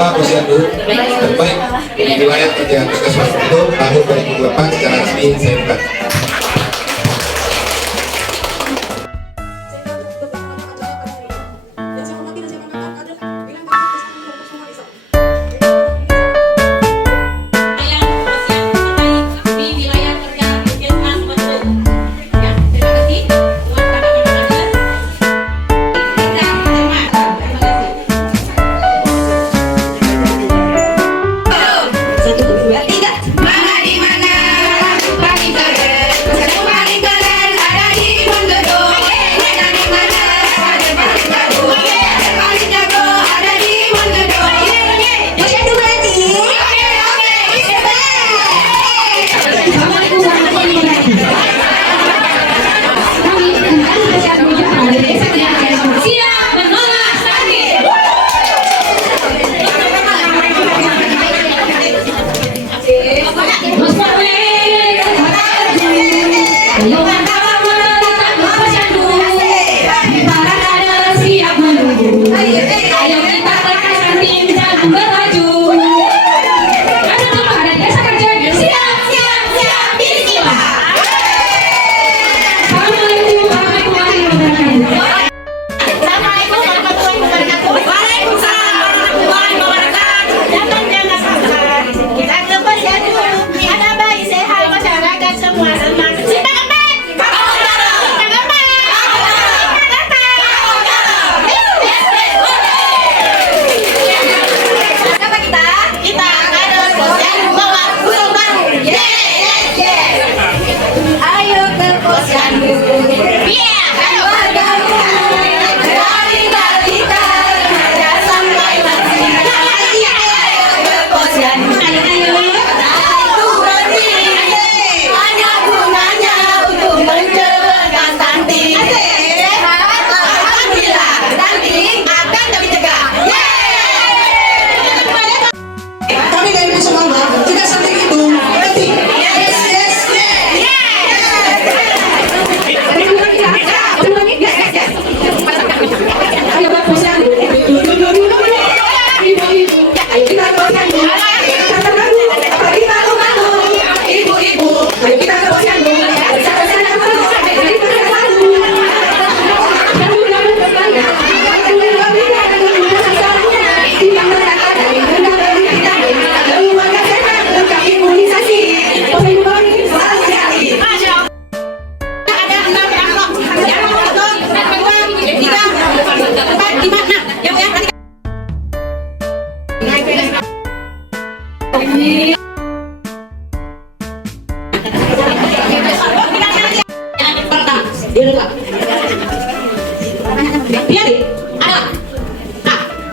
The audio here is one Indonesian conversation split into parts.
Bapak Posyandu terbaik di wilayah kerja Puskesmas itu tahun 2024 secara resmi saya buka.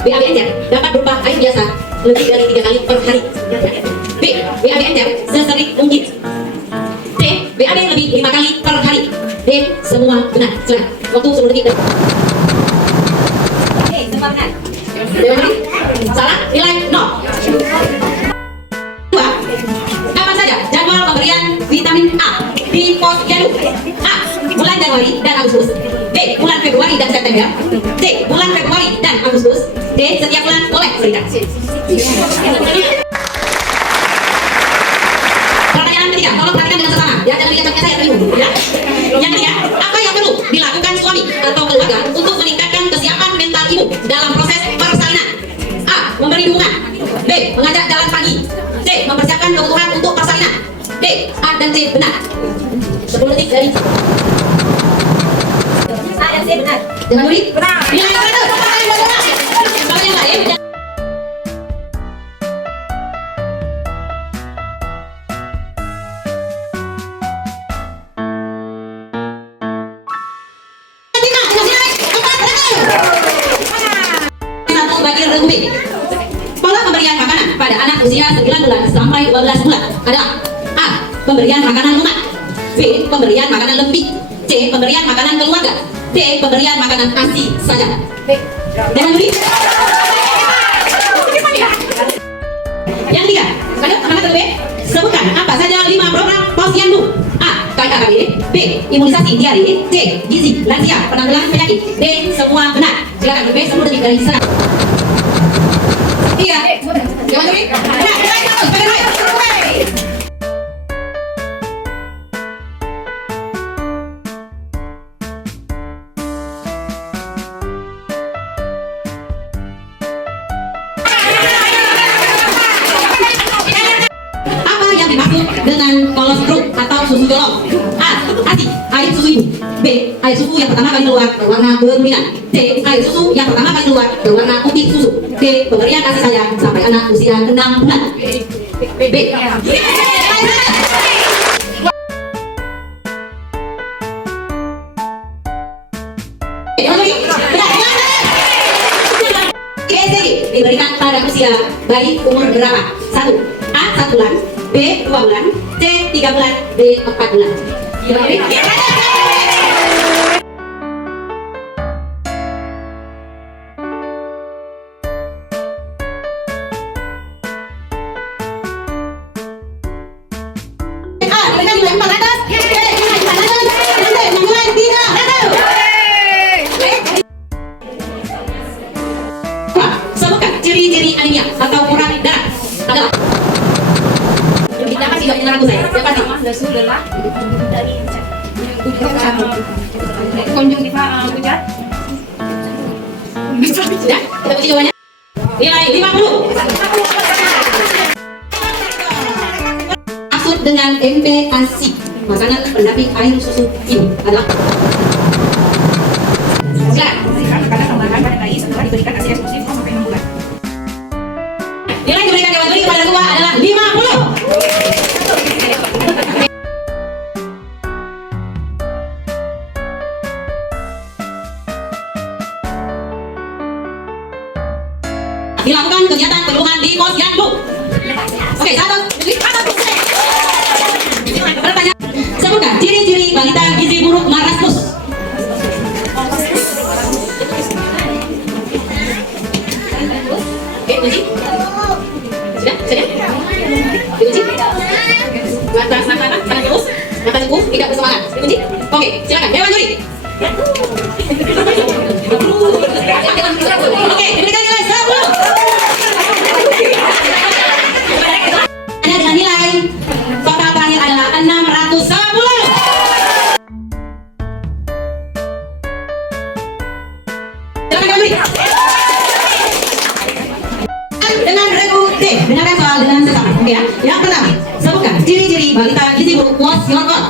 BAB encer dapat berupa air biasa lebih dari 3 kali per hari. B. BAB encer sesering mungkin. C. BAB lebih 5 kali per hari. D. Semua benar. Silakan. Waktu 10 detik. Oke, semua benar. Salah, nilai 0. Dua. Apa saja jadwal pemberian vitamin A di Posyandu? A. Bulan Januari dan Agustus. B. Bulan Februari dan September. C. Bulan Februari dan Agustus. D. Setiap bulan oleh serikat. Pertanyaan ketiga, tolong perhatikan dengan seksama. Ya, jangan lihat chatnya saya dulu. Ya. Yang ketiga, apa yang perlu dilakukan suami atau keluarga untuk meningkatkan kesiapan mental ibu dalam proses persalinan? A. Memberi dukungan. B. Mengajak jalan pagi. C. Mempersiapkan kebutuhan untuk persalinan. D. A dan C benar. 10 detik dari A dan C benar. Jangan dulu. Benar. Nilai berapa? Kalau yang lain pola pemberian makanan pada anak usia 9 bulan sampai 12 bulan adalah A. Pemberian makanan lunak. B. Pemberian makanan lembik. C. Pemberian makanan keluarga. D. Pemberian makanan ASI saja. Jangan dulu. Yang ketiga, anak B. Sebutkan apa saja 5 program Posyandu. A. KKB. B. Imunisasi diare. C. Gizi lansia penanggulangan penyakit. D. Semua benar. Silakan B. Sebut dari sana. 3, dengan kolostrum atau susu colong? A. ASI, air susu ibu. B. Air susu yang pertama kali keluar berwarna beruningan. C. Air susu yang pertama kali keluar berwarna putih susu. D. Pemberian kasih sayang sampai anak usia 6 bulan. B. Diberikan pada usia bayi umur berapa? 1. A. 1 bulan. B. 2 bulan. C. 3 bulan. D. 4 bulan. A. Diberikan nilai 400. B. Nilai 400. C. Nilai 300. Sebutkan ciri-ciri anemia atau kurang darah adalah. Kita kasih jawabnya dengan ragu saya. Siapa sih? Lelah dari konjungtiva pucat. Sudah, kita uji jawabannya. Nilai 50. Maksud dengan MPASI, makanan pendamping air susu ibu adalah. Silakan. Karena kembaran pada bayi setelah diberikan ASI eksklusif sampai 6 bulan. Nilai yang diberikan Dewan Juri kepada kedua adalah 50. Dilakukan kegiatan penyuluhan di posyandu. Oke, pertanyaan. Sebutkan ciri-ciri balita gizi buruk marasmus. Oke, uji. Sudah? Diuji. Mata tangan terus, mata cukup, tidak bersemangat. Diuji. Oke, silakan Dewan Juri. Oke, diberikan nilai 10. Ada dengan nilai total terakhir adalah 610. Silakan Dewan Juri. Dengan regu D, dengarkan soal dengan sesama. Oke ya. Yang pertama, sebutkan ciri-ciri balita gizi buruk kwashiorkor.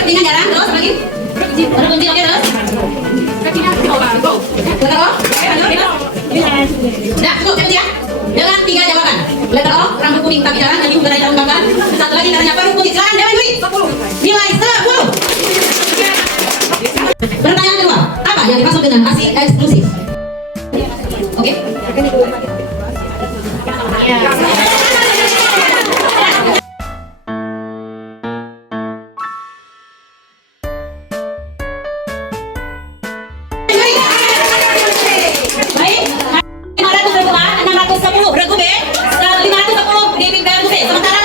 Ketinggian jarang, terus lagi. Berkunci, oke terus. Letter O. Sudah, cukup ya. Dengan 3 jawaban. Letter O, rambut kuning tapi jarang, jadi bukan dalam ungkapan. Satu lagi karena baru kunci. Silakan Dewan Juri. Nilai 10. Pertanyaan kedua, apa yang dimaksud dengan ASI eksklusif? Oke. Baik, 610 regu B, 510 di regu C. Sementara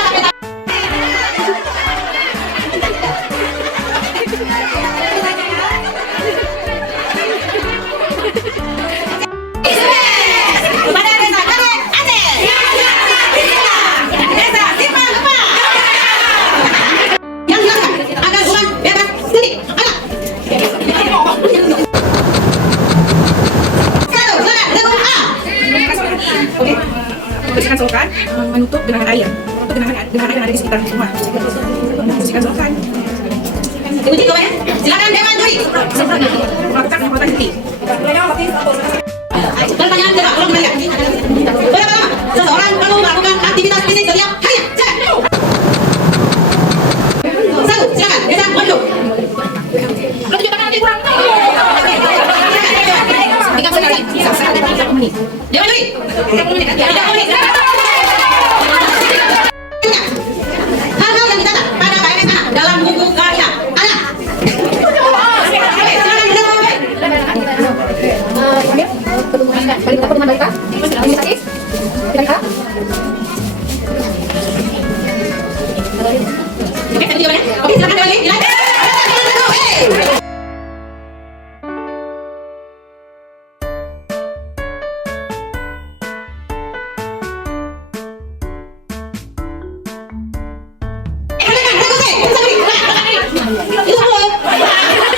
Bersihkan selokan, menutup genangan air. Menutup genangan air yang ada di sekitar rumah. Bersihkan selokan. diuji jawabannya. Silakan Dewan Juri. Melakukan penyemprotan inti. Pertanyaan kedua, ulang kembali. Berapa lama seseorang perlu melakukan aktivitas fisik setiap harinya? Silakan. 1, silakan. Desa Wandung. Dewan Juri. 30 menit. Hal-hal yang dicatat pada KMS anak dalam buku karya anak. Silakan pertemuan balita, administratif, balita. Oke, tadi jawabannya. Oke, silakan Dewan Juri. Itu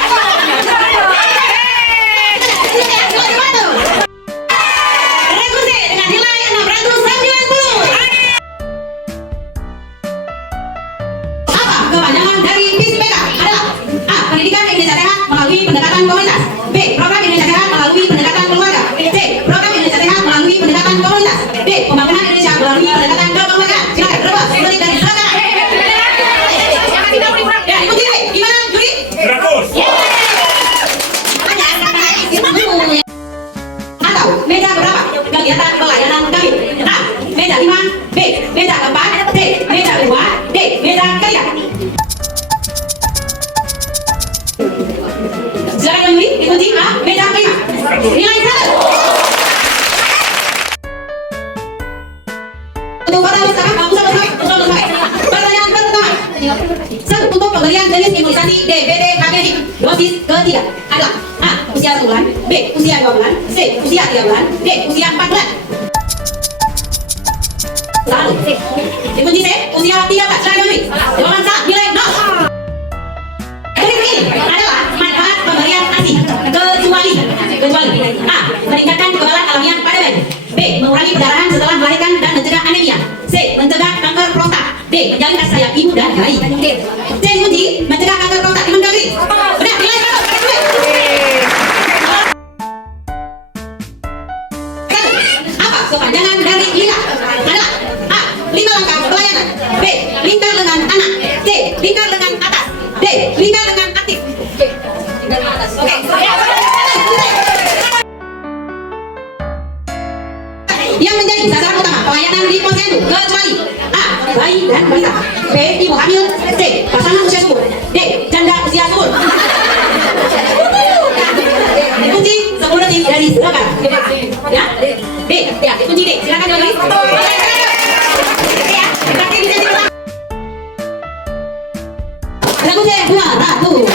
kepanjangan dari PISPETA adalah A. Pendidikan Indonesia Sehat melalui pendekatan komunitas. B. Program Indonesia Sehat melalui pendekatan keluarga. C. Program Indonesia Sehat melalui pendekatan komunitas. D. Pembangunan Indonesia melalui pendekatan kekeluargaan. Silakan berubah menurut dari sekarang. Ya, ikuti deh. Gimana, juri? 100. Atau meja berapa? Kegiatan pelayanan kami. A. Meja 5. B. Meja keempat. C. Meja kedua. D. Meja ketiga. Silakan juri, dikunci A. Meja kelima. Nilai 100. Untuk pertanyaan sekarang, pertanyaan pertama. Untuk pemberian jenis imunisasi DBT HPV dosis ketiga adalah A. Usia 1 bulan. B. Usia 2 bulan. C. Usia 3 bulan. D. Usia 4 bulan. Lalu dikunci C. Usia 13. Silakan juri. Jawaban salah, nilai 0. Berikut ini adalah manfaat pemberian ASI kecuali A. Meningkatkan kekebalan alamiah pada bayi. B. Mengurangi perdarahan setelah melahirkan dan mencegah anemia. C. Mencegah kanker prostat. D. Menjalin kasih sayang ibu dan bayi. C. Dikunci mencegah kanker prostat. Gimana juri? Benar, nilai 100. Apa kepanjangan dari LINGKA? Adalah A. 5 langkah pelayanan. B. Lingkar lengan anak. C. Lingkar lengan atas. D. Lingkar lengan aktif. Oke. Yang menjadi sasaran utama pelayanan di posyandu kecuali A. Bayi dan balita. B. Ibu hamil. C. Pasangan usia subur. D. Janda usia subur. Dikunci 10 detik dari silakan. Ya. D. Ya, dikunci D. Silakan jawab. Ya, berarti bisa diulang. Lagu C 200.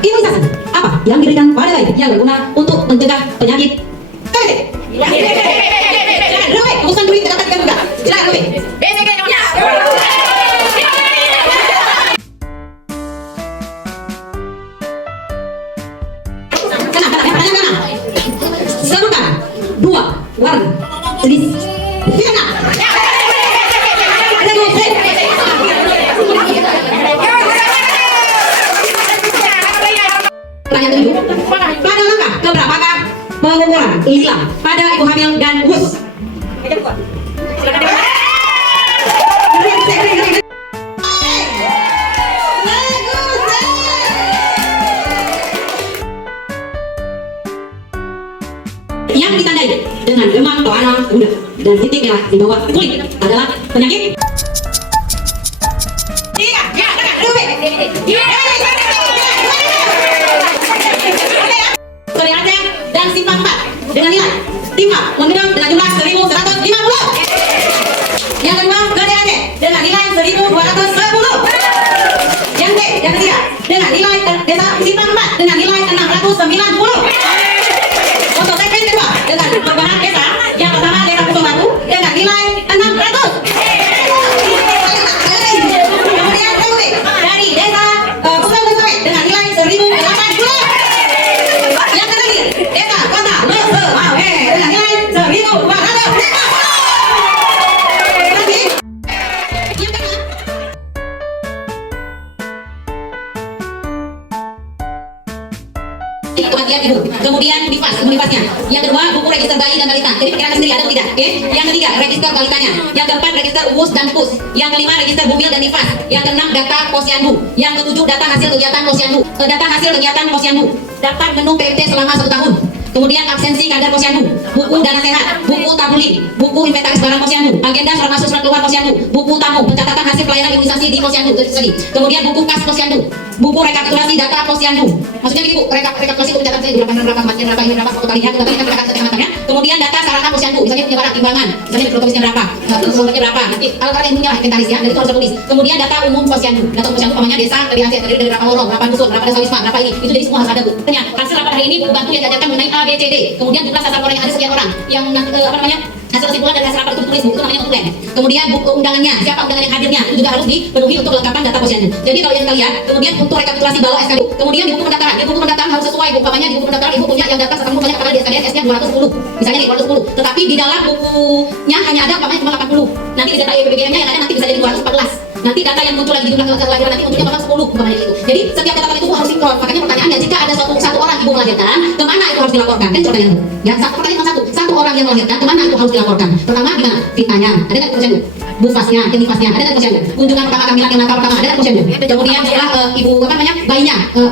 Imunisasi apa yang diberikan pada bayi yang berguna untuk mencegah penyakit TBC? Silakan, Robe, urusan juri tidak dapat juga. Silakan, Robe. Kenapa? Sebutkan 2 warna jenis vitamin A. Ada 2 set. Pertanyaan 7. Pada langkah keberapakah pengukuran lila pada ibu hamil dan usus? Yang ditandai dengan demam pelana muda dan titik merah di bawah kulit adalah penyakit. Dan simpang 4 dengan nilai tim A mengenal dengan jumlah 1150. Yang kedua GDAC dengan nilai 1210. Yang D yang ketiga dengan nilai desa simpang 4 dengan nilai 690. Untuk segmen kedua dengan perubahan desa yang pertama desa Pulau Batu dengan nilai 600. Kemudian dari desa Pulau Batu dengan nilai 1080. Yang terakhir desa Kota Leusewawe dengan nilai 1250. Yang kedua kematian ibu, kemudian nifasnya. Yang kedua buku register bayi dan balita. Jadi pikirkan sendiri ada atau tidak. Oke. Yang ketiga register balitanya. Yang keempat register umus dan pus. Yang kelima register bumil dan nifas. Yang keenam data posyandu. Yang ketujuh data hasil kegiatan posyandu. Data hasil kegiatan posyandu. Daftar menu PMT selama 1 tahun. kemudian absensi kader posyandu, buku dana sehat, buku tabuli, buku inventaris barang posyandu, agenda surat masuk surat keluar posyandu, buku tamu, pencatatan hasil pelayanan imunisasi di posyandu, kemudian buku kas posyandu, buku rekapitulasi data posyandu, maksudnya gini Bu, rekapitulasi untuk mencatat berapa kematian berapa ini berapa foto talinya, kecamatannya, kemudian data sarana posyandu, misalnya punya barang timbangan, misalnya mikrotomisnya berapa, kilometernya berapa, nanti alat-alat yang punya inventaris ya, dari itu harus tulis. Kemudian data umum posyandu, data posyandu namanya desa dari Aceh, dari berapa lorong, berapa dusun, berapa desa wisma, berapa ini, itu jadi semua harus ada Bu. Tanya, hasil rapat hari ini bantu yang diajarkan mengenai A, B, C, D, kemudian jumlah sasaran orang yang ada sekian orang, yang hasil kesimpulan dari hasil rapat itu tulis Bu, itu namanya notulen. Kemudian buku undangannya, siapa undangan yang hadirnya, itu juga harus dipenuhi untuk kelengkapan data posyandu. Jadi kalau yang kalian, kemudian untuk rekapitulasi balo SKD, kemudian di buku pendaftaran, harus sesuai Bu, umpamanya di buku pendaftaran Ibu punya yang daftar sekarang banyak padahal di SKD S-nya 210, misalnya nih 210, tetapi di dalam bukunya hanya ada umpamanya cuma 80, nanti di data IPBGM-nya yang ada nanti bisa jadi 214. Nanti data yang muncul lagi di jumlah kelahiran nanti munculnya bakal 10 umpamanya gitu. Jadi setiap catatan itu harus sinkron. Makanya pertanyaannya, jika ada satu orang ibu melahirkan, kemana itu harus dilaporkan? Kan pertanyaan Bu. Ya, pertanyaan satu orang yang melahirkan, kemana itu harus dilaporkan? Pertama di mana? Fitnanya, ada nggak di posyandu? Bufasnya, jenifasnya, ada nggak di posyandu? Kunjungan pertama kehamilan yang nakal pertama, ada nggak di posyandu? Kemudian jumlah ibu bayinya, jumlah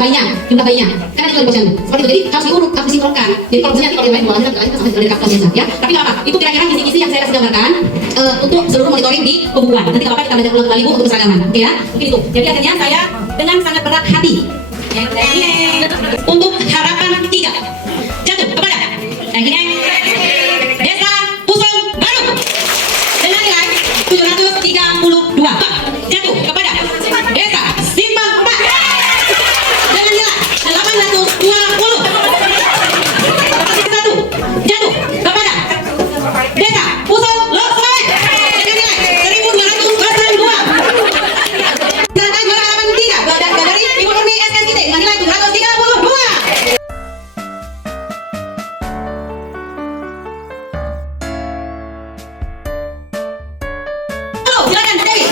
bayinya, kan ada juga di posyandu. Seperti itu. Jadi harus diurut, harus disinkronkan. Jadi kalau misalnya kalau yang lain melahirkan, kita sampai dari rekap biasa, ya. Tapi nggak apa, itu kira-kira kisi-kisi yang saya kasih gambarkan untuk seluruh monitoring di pembukuan. Nanti kalau apa kita belajar ulang kembali Bu untuk keseragaman, oke ya? Mungkin itu. Jadi akhirnya saya dengan sangat berat hati untuk harapan 3 jatuh kepada Desa Pusong Baru dengan nilai 732, jatuh kepada Desa Simpang 4 dengan nilai 820, jatuh kepada Desa Pusong Losrawe dengan nilai 1282. Silakan juara halaman 3 dari Ibu Nurni SSKT dengan nilai 732. Halo, silakan Dewi.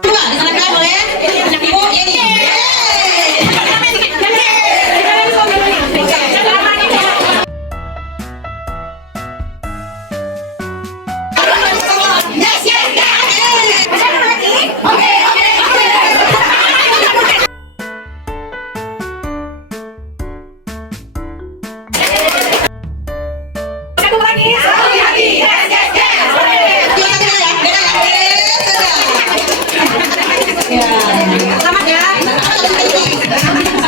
Dua, diserahkan oleh Ibu Yeni. Selamat ya.